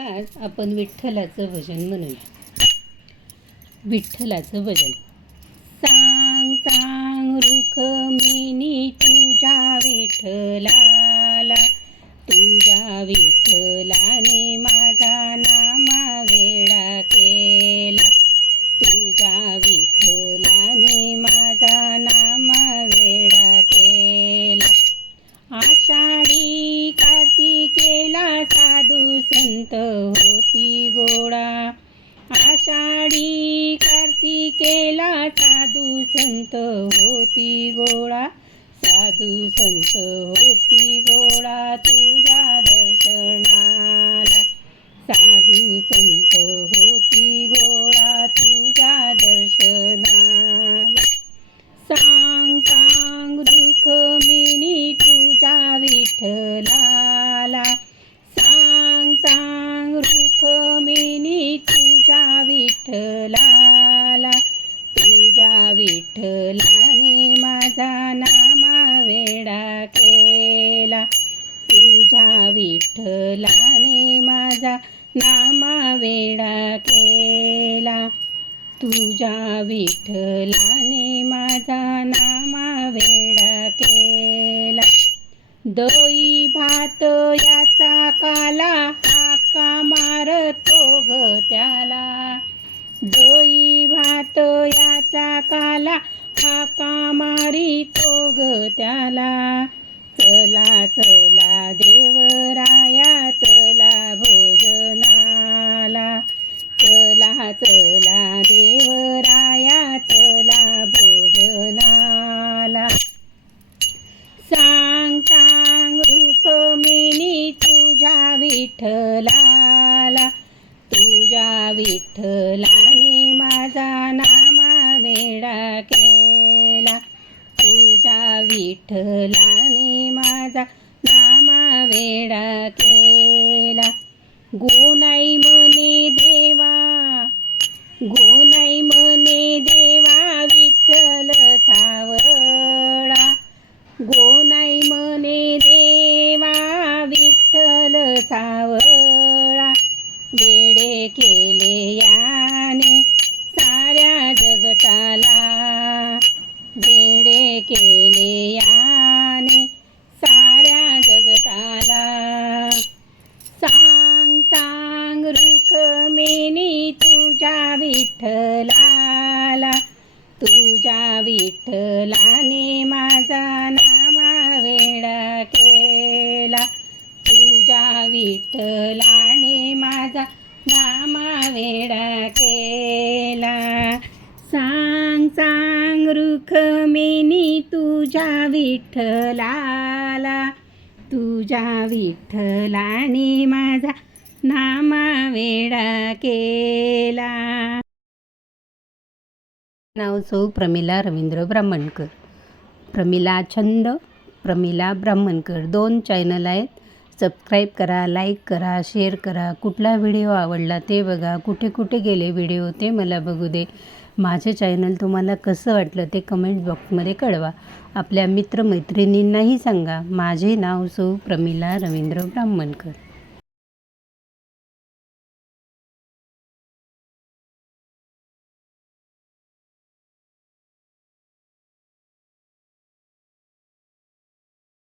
आज आपण विठ्ठलाचं भजन म्हणूया. विठ्ठलाचं भजन. सांग सांग रुखमिनी तुझ्या विठ्ठलाला, तुझ्या विठ्ठलाने माझा नामा वेडा केला, तुझ्या विठ्ठलाने माझा नामा वेडा केला. आषाढी कार्तिकेला साधू संत होती गोळा, आषाढी कार्तिकेला साधू संत होती गोळा, साधू संत होती गोळा तुझ्या दर्शनाला, साधू संत होती गोळा तुझ्या दर्शनाला. सांग सांग रुखमिनी तुझ्या विठ्ठलाला, सांग सांग रुखमिनी तुझ्या विठ्ठलाला, तुझ्या विठ्ठलाने माझा नामा वेडा केला, तुझ्या विठ्ठलाने माझा नामा वेडा केला, तुझ्या विठ्ठलाने माझा नामा वेडा केला. दही भात याचा काला हाका मारतो ग त्याला, दही भात याचा काला हाका मारितो ग त्याला. चला चला देवराया चला भोजनाला, चला चला देवराया चला भोजनाला. सांग सांग रुखमिनी तुझ्या विठ्ठलाला, तुझ्या विठ्ठलाने माझा नामा वेडा केला, तुझ्या विठ्ठलाने माझा नामा वेडा केला. गोनाई म्हणे देवा, गोनाई म्हणे देवा विठ्ठल सावळा, गोनाई म्हणे देवा विठ्ठल सावळा. वेडे केले याने साऱ्या जगताला, वेडे केले याने साऱ्या जगताला. सांग सांग रुखमिनी तुझ्या विठ्ठलाला, तुझ्या विठ्ठलाने माझा नामा वेडा केला, तुझ्या विठ्ठलाने माझा नामा वेडा केला. सांग सांग रुखमिनी तुझ्या विठ्ठलाला, तुझ्या विठ्ठलाने माझा नामा वेडा केला. नाव सौ प्रमिला रवींद्र ब्राह्मणकर. प्रमिला छंद, प्रमिला ब्राह्मणकर 2 चॅनल आहेत. सबस्क्राईब करा, लाईक करा, शेअर करा. कुठला व्हिडिओ आवडला ते बघा, कुठे कुठे गेले व्हिडिओ ते मला बघू दे. माझे चॅनल तुम्हाला कसं वाटलं ते कमेंट बॉक्समध्ये कळवा. आपल्या मित्रमैत्रिणींनाही सांगा. माझे नाव सौ प्रमिला रवींद्र ब्राह्मणकर.